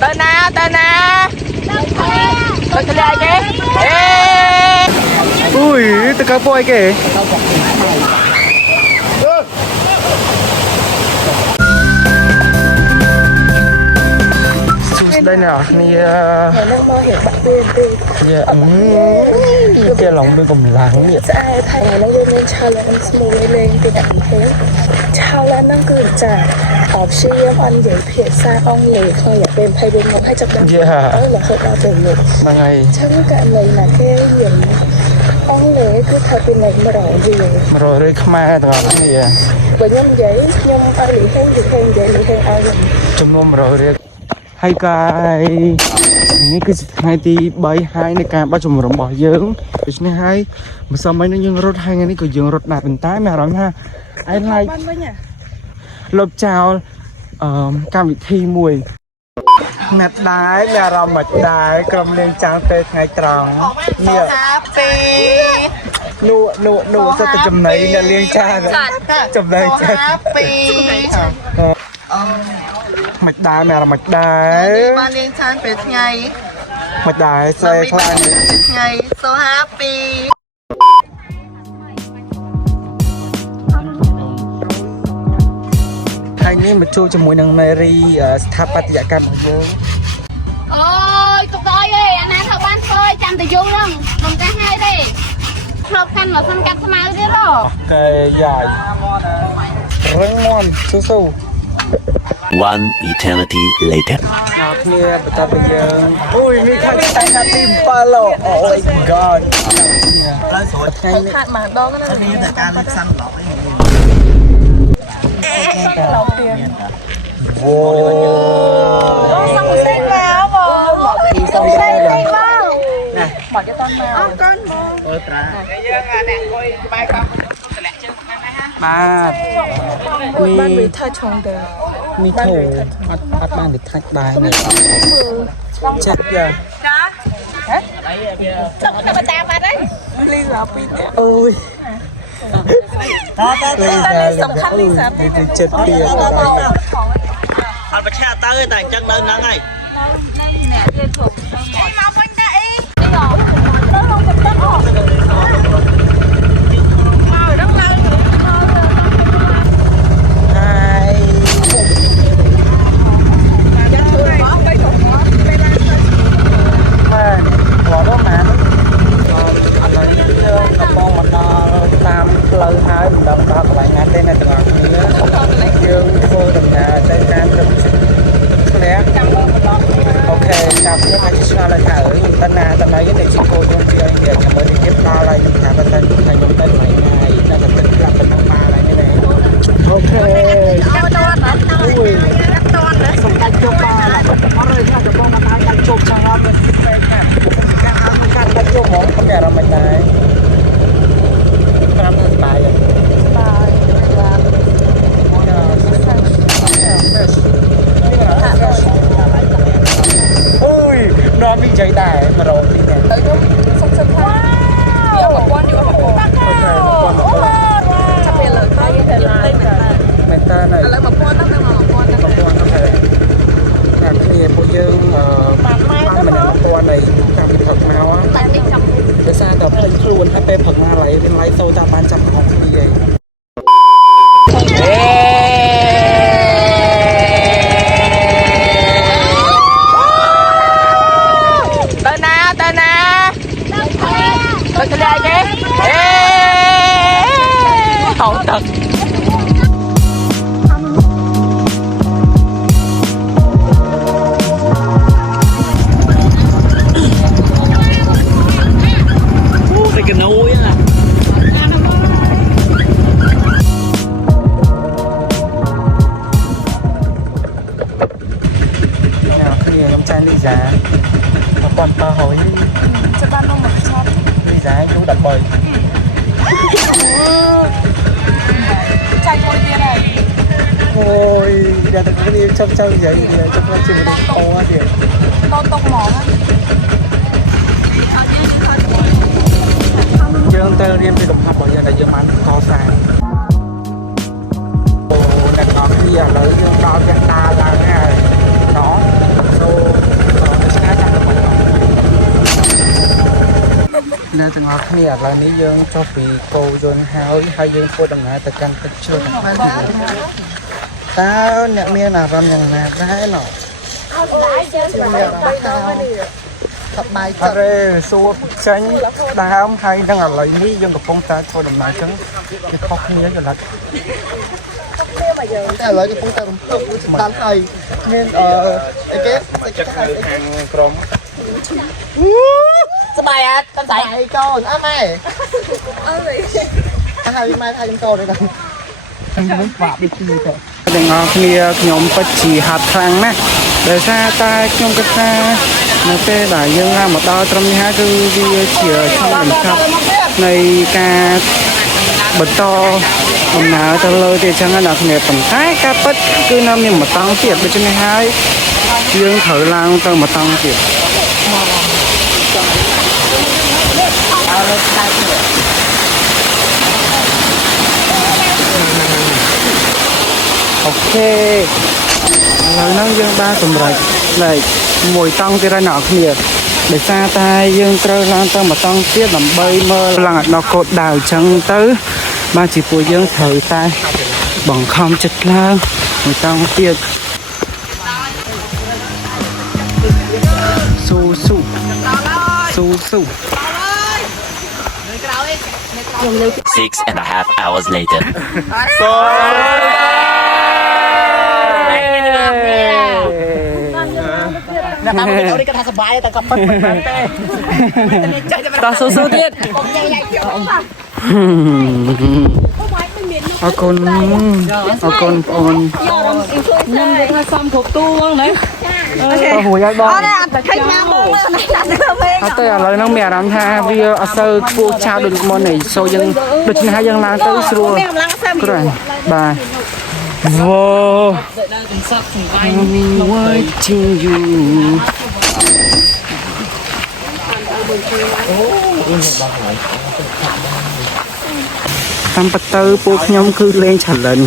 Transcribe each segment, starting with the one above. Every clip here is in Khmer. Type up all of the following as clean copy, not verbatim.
Tên nào tên nào tôi sẽ lại chứ ui tất cả voi kìa đây nèนี่cái lòng tôi còn láng vậy在台湾那边超人是冇为零嘅人嘅，超人นั่นคือจะออกชื่อเยี่ยมอันใหญ่เพจซาอองเลยเขาอยากเป็นไพเป็นงงให้จับได้เหรอเขาเอาเป็นเลย มาไง ฉันก็เลยนะแค่เห็นอองเลยคือเขาเป็นอะไรมารออยู่ มารอเลยขมาตลอดนี่ bởi nhom giấy nhomเอาหลีแห้งหลีแห้งgiấyหลีแห้งเอาอย่าง จำนวนมารอเลยให้กายนี่คือថ្ងៃទី3ហើយនៃការបាត់ជំរំរបស់យើងដូច្នេះហើយម្សិលមិញយើងរត់ហើយថ្ងៃនេះក៏យើងរត់ដែរប៉ុន្តែមានអារម្មណ៍ថាឯងឡាយលុបចោលកម្មវិធីមួយណាត់ដែរមានអារម្មណ៍មិនដែរក្រុមលេងចាំងពេលថ្ងៃត្រង់នេះនោះទៅចំណៃអ្នកលេងចាស់ចំណៃចាស់មិនដែរមានអារម្មណ៍មិនដែរបានលេងឆានពេលថ្ងៃ មិនដែរសេខ្លាំងថ្ងៃ so happy ថ្ងៃនេះមកជួបជាមួយនឹង Mary ស្ថាបត្យកម្មរបស់យើង អូយទុកទៅអីអាណាថាបានធ្វើចាំតែយូរហ្នឹងមិនកាស់ហើយទេឆ្លប់ខាន់មកសិនកាត់ស្មៅទៀតហ៎ កែយ៉ាយរឹងមាំស៊ូ One eternity later. ដល់គ្នាបន្តទៅយើងអូយមានខាងស្តាច់ទី7អូ my god ថ្ងៃនេះខាត់មកដងណានេះតែការលេខសាន់ឡប់អីឡប់ទៀតវ៉ូសុំសេងមកបងសុំសេងមកណាមកយកតន់មកអរគុណបងអើត្រាយើងអ្នកអង្គុយក្បែរកង់តម្លាក់ជើងមកណាបាទបានវាថាឆងទៅ มีโถอัดบ้านหรือทักได้เนี่ยเช็ดเยอะទុកទៅបតាបាត់ហើយ โอ้ย សំខាន់នេះសាប់ นี่คือเจ็ดปีอะ អត់បច្ឆាទៅតែអញ្ចឹងនៅហ្នឹងហើយ មកវិញតាអីនេះហ៎ទៅលងទឹកហ៎មកដល់ឡើង bỏ đó mà anh ấy gặp con mà nó tam lời hai mình đâm đâm lại ngay tên này từ ngọn kia dương vô được nhà tên nam được lẽ ok chào các anh chị lại thả ở tân nào tân đấy để chị cô trong chị anh để cho mới tiếp ta lại được thả tân thành nhóm tên này này là tân là tân năm ba lại như này ok ui xong cách cho ba là có rơi ra cho con mà tay cách chụp sang lắmการโจมของคนแก่เราไม่ได้ครับสบายเลยสบายโอ้ยนอนมีใจได้มาเราตีเนี่ยសុំសិនថាយកប្រព័ន្ធយកប្រព័ន្ធចាប់ពេលលើទៅតែឡាយមែនតើឥឡូវប្រព័ន្ធហ្នឹងទៅមកប្រព័ន្ធហ្នឹង ប្រព័ន្ធហ្នឹងតែគ្នាពួកយើងបានម្នាក់ប្រព័ន្ធនៃតាមពីព្រឹកមកតែនេះចាំដោយសារតែភ្លេចខ្លួនហើយពេលព្រឹកណាឡៃរៀនឡៃសូវតែបានចាប់មកគ្នាឯង tên nào tên nào tôi sẽ lại chứ không thật cái nôi áគ្នាខ្ញុំចាយលីសាប៉ុនតហើយចាំបានមកឆាប់ លីសាយូ13ចាយមួយទៀតហើយ អូយតែតែគ្នាចាប់ចាប់និយាយចាប់មកជាមនុស្សអូទៀត តូនតុកហ្មង យើងទៅរៀនពីលំហាត់របស់យើងដែលយើងបានកសាង giờ lợi dương đo cho ta là cái đó số nó chắc là nên từng học này là ní dương cho vì cô dương hai dương cô đừng ngại từ căn cứ chưa tao nhận miên là làm nhận nè cái nó Hãy subscribe cho kênh Ghiền Mì Gõ để không bỏ lỡ những video hấp dẫnតែឥឡូវកំពុងតែរំភើបសម្ដានហើយមានអីគេខាងក្រុមសบายអត់កំសៃកូនអើម៉ែអើហើយម៉ែថាខ្ញុំកូនទេខ្ញុំបាក់ដូចនេះទៅទាំងអស់គ្នាខ្ញុំពិតជាហាត់ខ្លាំងណាស់ដោយសារតែខ្ញុំគិតថានៅពេលដែលយើងឡើងមកដល់ត្រឹមនេះហើយគឺវាជាឆ្លងបញ្ចប់នៃការបន្តដំណើរទៅលើទីចឹងដល់គ្នាប៉ុន្តែការពិតគឺនៅមានមួយតង់ទៀតដូច្នេះហើយយើងត្រូវឡើងទៅមួយតង់ទៀតអូខេឥឡូវហ្នឹងយើងបានសម្រេចលេខមួយតង់ទៀតហើយអ្នកគ្នាដោយសារតែយើងត្រូវឡើងទៅមួយតង់ទៀតដើម្បីមើលឡើងដល់កោដដៅអញ្ចឹងទៅបាទជាពួកយើងត្រូវតែបង្ខំចិត្តឡើងមួយតង់ទៀតស៊ូ 6.5 hours later អ្នកតាមវីដេអូនេះគាត់ថាសប្បាយតែគាត់ពិតមិនមែនទេតោះស៊ូទៀតអរគុណបងអូនខ្ញុំនិយាយថាសំគ្រប់ទូហ្មងណាអូខេហួយឲ្យបងអត់តែឃើញមកមើលអត់ទេឥឡូវហ្នឹងមានអារម្មណ៍ថាវាអត់សូវខ្ពស់ឆាវដូចមុនទេសូយើងដូច្នេះហើយយើងឡើងទៅស្រួលក្រែបាទវ៉ូ watching you តាមពិតទៅពួកខ្ញុំគឺលេង challenge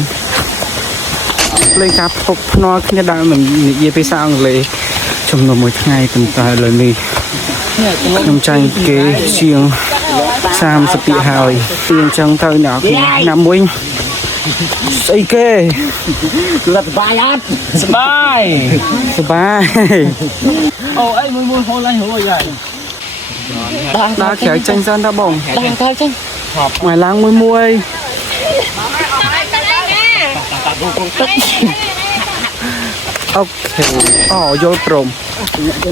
លេងការផ្ទុកភ្នាល់គ្នាដែលមិននិយាយភាសាអង់គ្លេសចំនួនមួយថ្ងៃប៉ុន្តែឥឡូវនេះខ្ញុំចាញ់គេជាង30ពាក្យហើយពីអញ្ចឹងទៅអ្នកណាមួយស្អីគេគឺថាសบายអត់សบายអូអីមួយហូរឡើងរួចហើយដល់ក្រៅចាញ់សិនតាបងដល់ក្រៅចាញ់មកឡើងមួយអូខេអូយល់ព្រម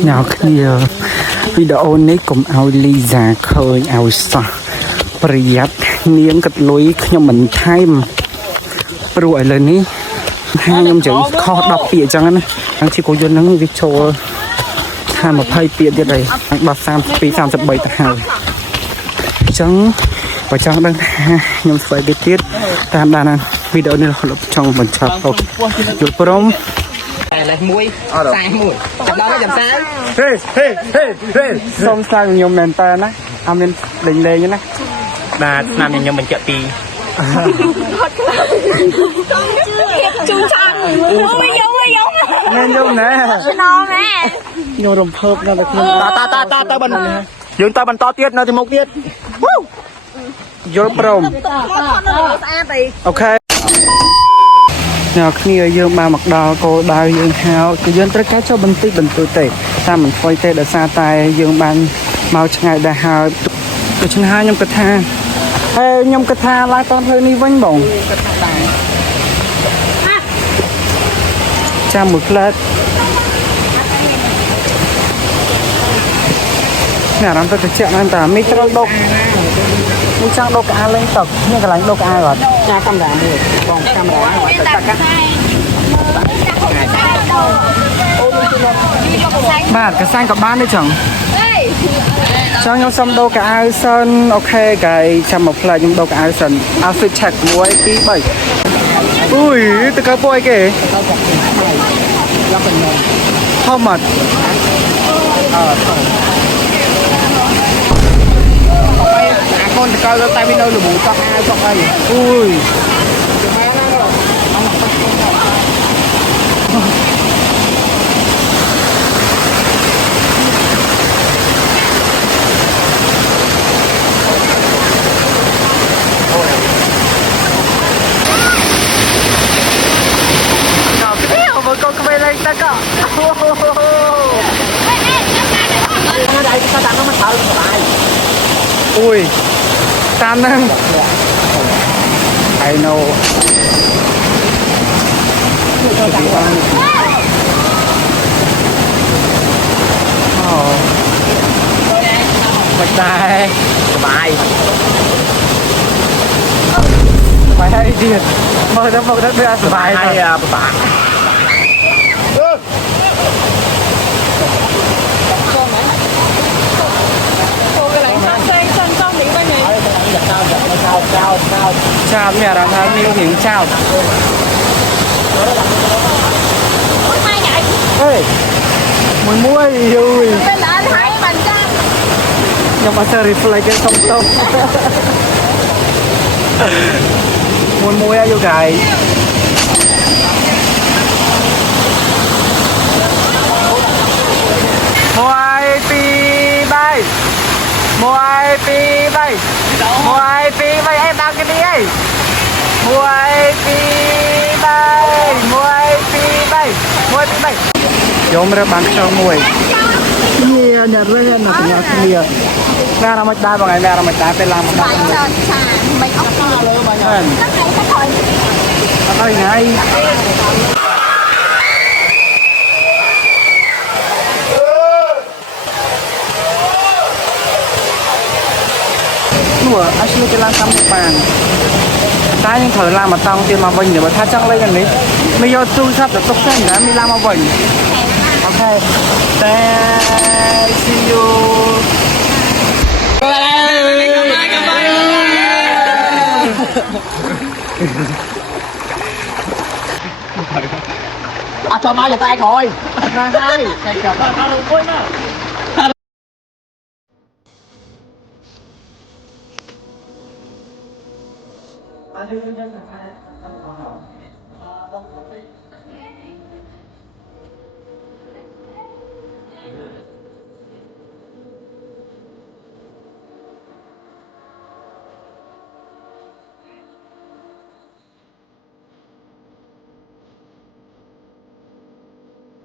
អ្នកគ្នាវីដេអូនេះកុំឲ្យលីសាឃើញឲ្យសោះប្រយ័ត្ននាងកាត់លុយខ្ញុំមិនថែមព្រោះឥឡូវនេះខ្ញុំជិះខុស10ពាក្យអញ្ចឹងណាអង្គជីកយន្តហ្នឹងវាចូលថា20ពាក្យទៀតហើយដល់32 33ទៅហើយអញ្ចឹងបើចង់ដឹងថាខ្ញុំស្វែងទៀតតាមដានវីដេអូនេះរហូតចង់បញ្ចប់យល់ព្រមលេខ1 41ចាប់ដល់ចាំសាវហេសុំសាវខ្ញុំមែនតើណាអត់មានលេងណាបាទឆ្នាំខ្ញុំបញ្ជាក់ពីជូនឆានមួយយំមែនយំណាខ្ញុំរំភើបនៅខ្ញុំតបន្តយើងតបន្តទៀតនៅទីមុខទៀតយល់ព្រមអូខេអ្នកគ្នាយើងបានមកដល់គោលដៅយើងហើយគឺយើងត្រូវការចុះបន្តិចបន្តួចទេតាមមិនធ្វើទេដោយសារតែយើងបានមកឆ្ងាយដែរហើយដូច្នេះហើយខ្ញុំគិតថាខ្ញុំគិតថាឡើងតាមផ្លូវនេះវិញបងចាំមួយផ្លែតអារម្មណ៍ទៅត្រជាក់មែនតាមីត្រូវដុកមួយចង់ដុកក្អាលេងទឹកនេះកន្លែងដុកក្អាអត់ចាកាមេរ៉ាមួយបងកាមេរ៉ាទៅតាកាបាទកសាញ់ក៏បានដែរចឹងចង់ខ្ញុំសុំដូរកៅអៅសិនអូខេកាយចាំមកផ្លែខ្ញុំដូរកៅអៅសិន outfit check 1 2 3អុយទៅកៅពួយគេHow much កូនតកៅតែវានៅលំូតោះអាវចុះអីអុយ đây chúng ta đang nó mà thở lại ui tan nè I know bạch tay bài phải hay đi mơ đất ra bài hay à bạn chào mẹ rằng là mình hiểu chào ê mùi muối ui nhưng mà sao reflect cái sông tông mùi muối ayo guys muối pi bay muối pi bay muối pi bay em đang cái gì ấy muối pi bay muối pi bay muối pi bay giống như bạn cho muối nhiều nhà rơi là nhà nhiều ra làm đá bằng ngày ra làm đá phải làm đá mày ốc to luôn mà nhá đây này nua actually cái làm xong bàn ta những thời làm mà tao tiền mà vinh để mà tha chắc lấy cái này mình vô tu sắp được tốt hơn đã mình làm mà vinh ok thank you cho mai là tay rồi hai hai